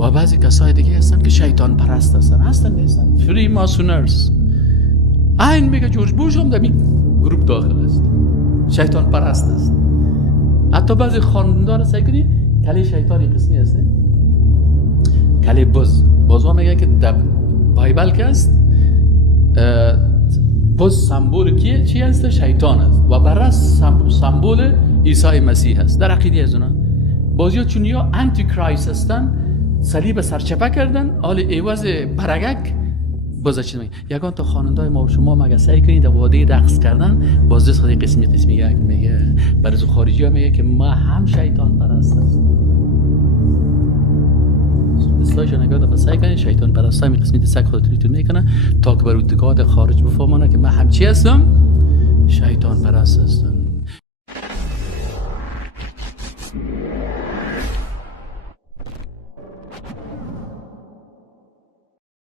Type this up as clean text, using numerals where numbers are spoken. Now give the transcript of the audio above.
و بعضی کسای دیگه هستن که شیطان پرست هستن نیستن، فری ماسونرز. این میگه جورج بوش هم در این گروپ داخل است، شیطان پرست است. حتی بعضی خاندان سعی کنی کلی شیطانی قسمی هست، کلی بازها میگه که در بایبل که است بز سمبول کیه؟ چی هست؟ شیطان است و بررس سمبول عیسی مسیح هست. در عقیده از اونا بازی ها چون یا انتی کرایست هستن، صلیب سرچپه کردن، حال عوض برگک بازا چیز میگه. یکان تا خواننده ما و شما مگه سعی کنید در واده رقص کردن بازده خیلی قسمی یک میگه برای خارجی ها میگه که ما هم شیطان پرست هست. دستایش نگاه دفعه سعی کنید شیطان پرست همی قسمی دستک خودتون میکنه تا که بر اتقاد خارج بفهمانه که من هم چی هستم؟ شیطان پرست هستم.